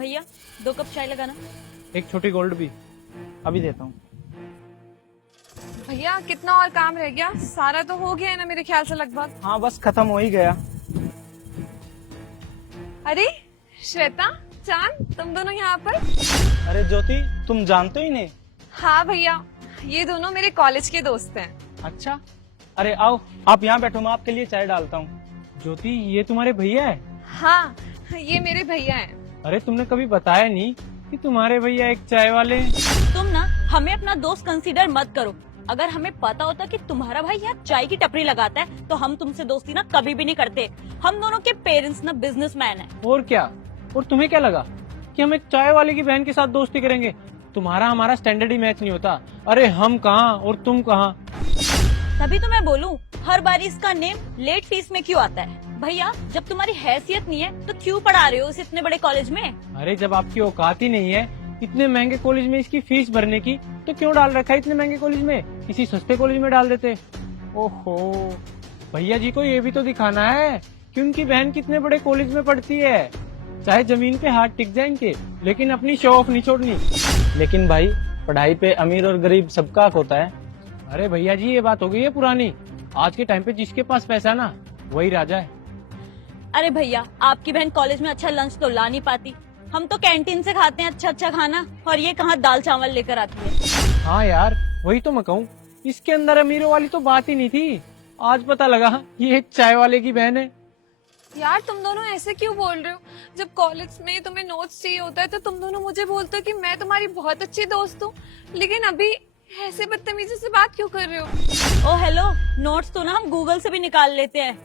भैया 2 कप चाय लगाना। एक छोटी गोल्ड भी अभी देता हूँ। भैया कितना और काम रह गया? सारा तो हो गया है ना मेरे ख्याल से लगभग। हाँ बस खत्म हो ही गया। अरे श्वेता, चांद, तुम दोनों यहाँ पर? अरे ज्योति, तुम जानते ही नहीं? हाँ भैया, ये दोनों मेरे कॉलेज के दोस्त हैं। अच्छा, अरे आओ आप यहाँ बैठो, मैं आपके लिए चाय डालता हूँ। ज्योति, ये तुम्हारे भैया है? हाँ, ये मेरे भैया हैं। अरे तुमने कभी बताया नहीं कि तुम्हारे भैया एक चाय वाले हैं। तुम ना हमें अपना दोस्त कंसीडर मत करो। अगर हमें पता होता कि तुम्हारा भाई यहाँ चाय की टपरी लगाता है तो हम तुमसे दोस्ती ना कभी भी नहीं करते। हम दोनों के पेरेंट्स ना बिजनेसमैन हैं। और क्या, और तुम्हें क्या लगा कि हम एक चाय वाले की बहन के साथ दोस्ती करेंगे? तुम्हारा हमारा स्टैंडर्ड ही मैच नहीं होता। अरे हम कहाँ और तुम कहाँ। तभी तो मैं बोलूं, हर बार इसका नेम लेट फीस में क्यों आता है? भैया जब तुम्हारी हैसियत नहीं है तो क्यों पढ़ा रहे हो इस इतने बड़े कॉलेज में? अरे जब आपकी औकात ही नहीं है इतने महंगे कॉलेज में इसकी फीस भरने की, तो क्यों डाल रखा है इतने महंगे कॉलेज में? किसी सस्ते कॉलेज में डाल देते। ओहो, भैया जी को ये भी तो दिखाना है कि उनकी बहन कितने बड़े कॉलेज में पढ़ती है। चाहे जमीन पे हाथ टिक जाए इनके, लेकिन अपनी शो ऑफ नहीं छोड़नी। लेकिन भाई, पढ़ाई पे अमीर और गरीब सबका हक होता है। अरे भैया जी, ये बात हो गई है पुरानी। आज के टाइम पे जिसके पास पैसा ना, वही राजा है। अरे भैया, आपकी बहन कॉलेज में अच्छा लंच तो ला नहीं पाती। हम तो कैंटीन से खाते हैं अच्छा अच्छा खाना, और ये कहाँ दाल चावल लेकर आती है। हाँ यार, वही तो मैं कहूँ, इसके अंदर अमीरों वाली तो बात ही नहीं थी। आज पता लगा ये चाय वाले की बहन है। यार तुम दोनों ऐसे क्यों बोल रहे हो? जब कॉलेज में तुम्हें नोट्स चाहिए होता है तो तुम दोनों मुझे बोलते हो कि मैं तुम्हारी बहुत अच्छी दोस्त हूँ, लेकिन अभी ऐसे बदतमीजी से बात क्यों कर रहे हो? ओ हेलो, नोट्स तो ना हम गूगल से भी निकाल लेते हैं।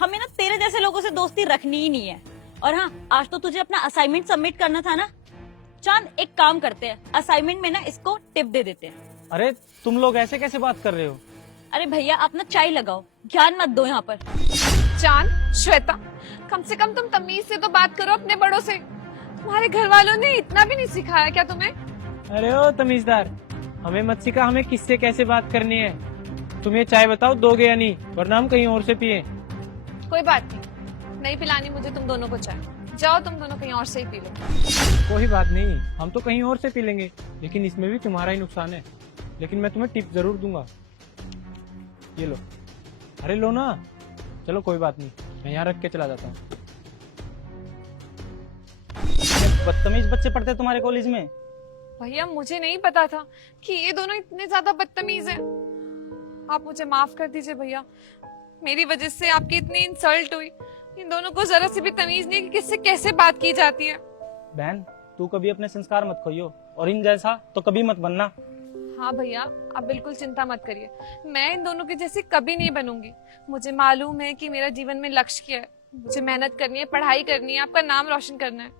हमें ना तेरे जैसे लोगों से दोस्ती रखनी ही नहीं है। और हाँ, आज तो तुझे अपना असाइनमेंट सबमिट करना था ना। चांद, एक काम करते हैं, असाइनमेंट में ना इसको टिप दे देते हैं। अरे तुम लोग ऐसे कैसे बात कर रहे हो? अरे भैया, आप ना चाय लगाओ, ज्ञान मत दो यहाँ पर। चांद, श्वेता, कम से कम तुम तमीज से तो बात करो अपने बड़ों से। तुम्हारे घर वालों ने इतना भी नहीं सिखाया क्या तुम्हें? अरे ओ तमीजदार, हमें मत सिखा हमें किससे कैसे बात करनी है। तुम ये चाय बताओ दोगे या नहीं, वरना हम कहीं और से पिए। कोई बात नहीं पिलानी मुझे तुम दोनों को चाय। जाओ तुम दोनों कहीं और से ही पी लो। कोई बात नहीं, हम तो कहीं और से पी लेंगे, लेकिन इसमें भी तुम्हारा ही नुकसान है। लेकिन मैं तुम्हें टिप जरूर दूंगा। ये लो। अरे लो ना। चलो कोई बात नहीं, मैं यहाँ रख के चला जाता हूँ। बदतमीज बच्चे पढ़ते तुम्हारे कॉलेज में? भैया मुझे नहीं पता था कि ये दोनों इतने ज्यादा बदतमीज हैं। आप मुझे माफ कर दीजिए भैया, मेरी वजह से आपकी इतनी इंसल्ट हुई। इन दोनों को जरा सी भी तमीज नहीं कि किससे कैसे बात की जाती है। बहन, तू कभी अपने संस्कार मत खोइयो, और इन जैसा तो कभी मत बनना। हाँ भैया, आप बिल्कुल चिंता मत करिए, मैं इन दोनों की जैसी कभी नहीं बनूंगी। मुझे मालूम है कि मेरा जीवन में लक्ष्य क्या है। मुझे मेहनत करनी है, पढ़ाई करनी है, आपका नाम रोशन करना है।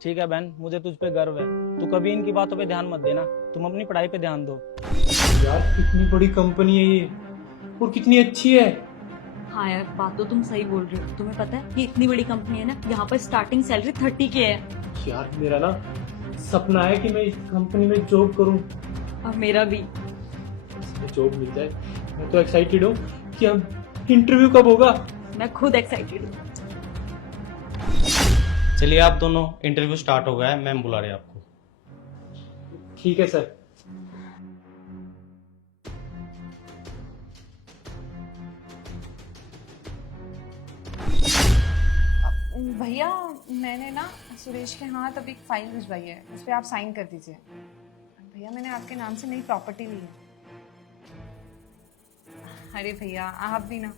ठीक है बहन, मुझे तुझ पे गर्व है। तू कभी इनकी बातों पे ध्यान मत देना, तुम अपनी पढ़ाई पे ध्यान दो। यार कितनी बड़ी कंपनी है ये, और कितनी अच्छी है। हाँ यार, बात तो तुम सही बोल रहे हो। तुम्हें पता है ये इतनी बड़ी कंपनी है ना, यहाँ पर स्टार्टिंग सैलरी 30 के है। यार मेरा ना सपना है कि मैं इस कंपनी में जॉब करूं। और मेरा भी। जॉब मिल जाए, मैं तो एक्साइटेड हूँ कि अब इंटरव्यू कब होगा। मैं खुद एक्साइटेड हूँ। चलिए आप दोनों, इंटरव्यू स्टार्ट हो गया है, मैम बुला रहे हैं आपको। ठीक है सर। भैया मैंने ना सुरेश के हाथ अभी एक फाइल भिजवाई है, उस पर आप साइन कर दीजिए। भैया मैंने आपके नाम से नई प्रॉपर्टी ली है। अरे भैया आप भी ना,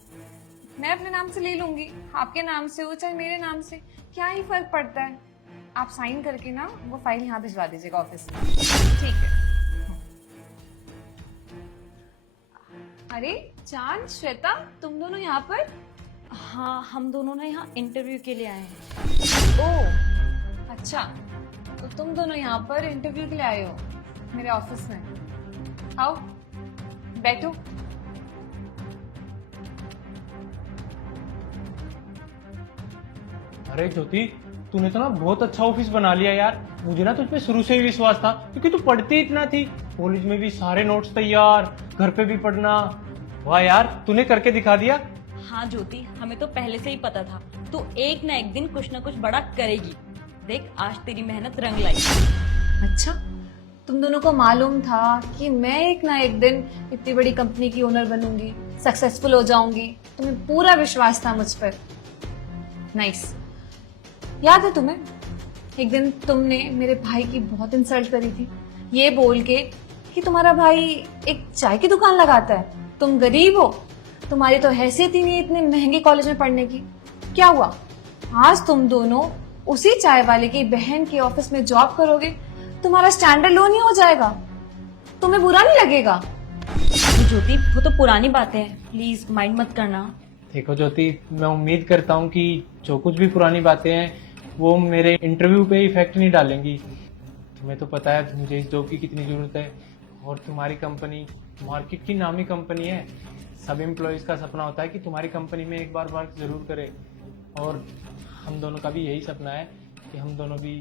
मैं अपने नाम से ले लूंगी, आपके नाम से हो चाहे मेरे नाम से, क्या ही फर्क पड़ता है। आप साइन करके ना वो फाइल यहाँ भिजवा दीजिएगा ऑफिस में। ठीक है। अरे चांद, श्वेता, तुम दोनों यहाँ पर? हाँ, हम दोनों ना यहाँ इंटरव्यू के लिए आए हैं। ओह अच्छा, तो तुम दोनों यहाँ पर इंटरव्यू के लिए आए हो मेरे ऑफिस में। आओ बैठो। अरे ज्योति, तूने तो ना बहुत अच्छा ऑफिस बना लिया यार। मुझे ना तुझ पे शुरू से ही विश्वास था, क्योंकि तू पढ़ती इतना थी। कॉलेज में भी सारे नोट्स तैयार, घर पे भी पढ़ना। वाह यार, तूने करके दिखा दिया। हाँ ज्योति, हमें तो पहले से ही पता था तू एक ना एक दिन कुछ ना कुछ बड़ा करेगी। देख आज तेरी मेहनत रंग लाई। अच्छा, तुम दोनों को मालूम था कि मैं एक ना एक दिन इतनी बड़ी कंपनी की ओनर बनूंगी, सक्सेसफुल हो जाऊंगी। तुम्हें पूरा विश्वास था मुझ पर। नाइस। याद है तुम्हें, एक दिन तुमने मेरे भाई की बहुत इंसल्ट करी थी, ये बोल के कि तुम्हारा भाई एक चाय की दुकान लगाता है, तुम गरीब हो, तुम्हारी तो हैसियत ही नहीं है इतने महंगे कॉलेज में पढ़ने की। क्या हुआ, आज तुम दोनों उसी चाय वाले की बहन के ऑफिस में जॉब करोगे, तुम्हारा स्टैंडर्ड लो नहीं हो जाएगा, तुम्हें बुरा नहीं लगेगा? ज्योति वो तो पुरानी बातें हैं, प्लीज माइंड मत करना। देखो ज्योति, मैं उम्मीद करता हूँ कि जो कुछ भी पुरानी बातें हैं वो मेरे इंटरव्यू पे इफेक्ट नहीं डालेंगी। तुम्हें तो पता है मुझे इस जॉब की कितनी जरूरत है, और तुम्हारी कंपनी मार्केट की नामी कंपनी है। सब एम्प्लॉयज का सपना होता है कि तुम्हारी कंपनी में एक बार वर्क जरूर करे, और हम दोनों का भी यही सपना है कि हम दोनों भी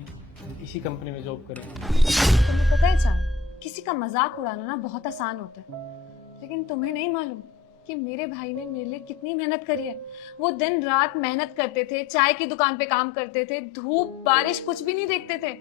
इसी कंपनी में जॉब करें। तुम्हें पता है चांद, किसी का मजाक उड़ाना ना बहुत आसान होता है, लेकिन तुम्हें नहीं मालूम कि मेरे भाई ने मेरे लिए कितनी मेहनत करी है। वो दिन रात मेहनत करते थे, चाय की दुकान पे काम करते थे, धूप बारिश कुछ भी नहीं देखते थे,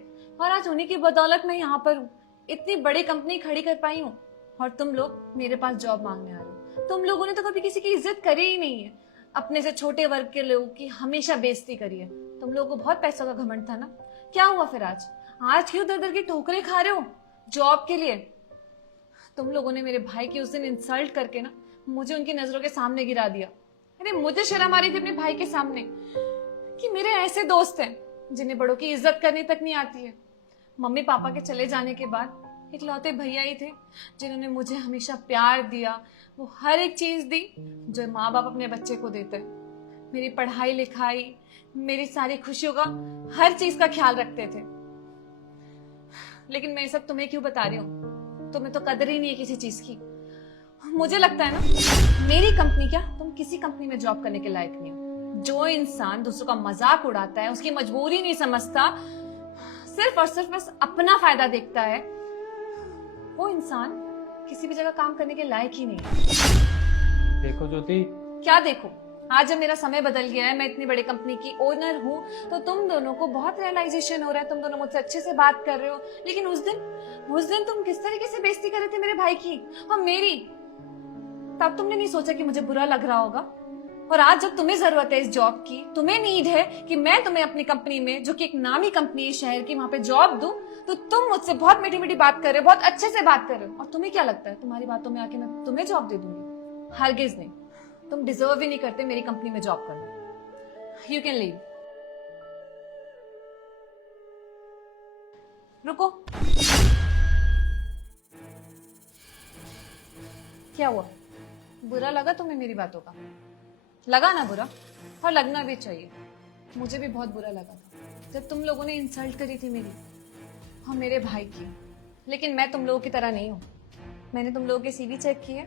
और आज उन्हीं की बदौलत मैं यहाँ पर हूँ, इतनी बड़ी कंपनी खड़ी कर पाई हूँ। और तुम लोग मेरे पास जॉब मांगने आ रहे हो। तुम लोगों ने तो कभी किसी की इज्जत करी ही नहीं है, अपने से छोटे वर्ग के लोगों की हमेशा बेइज्जती करी है। तुम लोगों को बहुत पैसों का घमंड था ना, क्या हुआ फिर आज क्यों दर दर की ठोकरें खा रहे हो जॉब के लिए? तुम लोगों ने मेरे भाई की उस दिन इंसल्ट करके ना मुझे उनकी नजरों के सामने गिरा दिया। अरे मुझे शर्म आ रही थी अपने भाई के सामने कि मेरे ऐसे दोस्त हैं जिन्हें बड़ों की इज्जत करनी तक नहीं आती है। मम्मी पापा के चले जाने के बाद इकलौते भैया ही थे जिन्होंने मुझे हमेशा प्यार दिया, वो हर एक चीज दी जो माँ बाप अपने बच्चे को देते हैं। मेरी पढ़ाई लिखाई, मेरी सारी खुशियों का, हर चीज का ख्याल रखते थे। लेकिन मैं ये सब तुम्हें क्यों बता रही हूँ? तुम्हें तो कदर ही नहीं है किसी चीज की। मुझे लगता है ना, मेरी कंपनी क्या, तुम किसी कंपनी में जॉब करने के लायक नहीं हो। जो इंसान दूसरों का मजाक उड़ाता है, उसकी मजबूरी नहीं समझता, सिर्फ और सिर्फ बस अपना फायदा देखता है, वो इंसान किसी भी जगह काम करने के लायक ही नहीं है। देखो ज्योति, क्या देखो, आज जब मेरा समय बदल गया है, मैं इतनी बड़ी कंपनी की ओनर हूँ, तो तुम दोनों को बहुत रियलाइजेशन हो रहा है, तुम दोनों मुझसे अच्छे से बात कर रहे हो। लेकिन उस दिन तुम किस तरीके से बेइज्जती कर रहे थे मेरे भाई की और मेरी, तब तुमने नहीं सोचा कि मुझे बुरा लग रहा होगा। और आज जब तुम्हें जरूरत है इस जॉब की, तुम्हें नीड है कि मैं तुम्हें अपनी कंपनी में, जो कि एक नामी कंपनी है शहर की, वहां पे जॉब दूं, तो तुम मुझसे बहुत मीठी मीठी बात कर रहे हो, बहुत अच्छे से बात कर रहे हो। और तुम्हें क्या लगता है तुम्हारी बातों में आके मैं तुम्हें जॉब दे दूंगी? हरगिज नहीं, तुम डिजर्व ही नहीं करते मेरी कंपनी में जॉब करना। You can leave. रुको, क्या हुआ? बुरा लगा तुम्हें मेरी बातों का? लगा ना बुरा, और लगना भी चाहिए। मुझे भी बहुत बुरा लगा था जब तुम लोगों ने इंसल्ट करी थी मेरी और मेरे भाई की। लेकिन मैं तुम लोगों की तरह नहीं हूँ। मैंने तुम लोगों के सीवी चेक किए,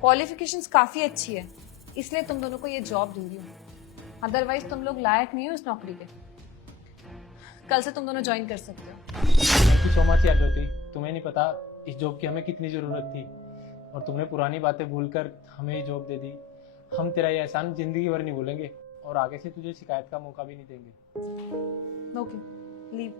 क्वालिफिकेशंस काफी अच्छी है, इसलिए तुम दोनों को ये जॉब दे रही हूँ। अदरवाइज तुम लोग लायक नहीं हो इस नौकरी के। कल से तुम दोनों ज्वाइन कर सकते हो। थैंक यू सो मच यार ज्योति, तुम्हें नहीं पता इस जॉब की हमें कितनी जरूरत थी, और तुमने पुरानी बातें भूलकर हमें ये जॉब दे दी। हम तेरा ये एहसान जिंदगी भर नहीं भूलेंगे, और आगे से तुझे शिकायत का मौका भी नहीं देंगे। Okay, leave.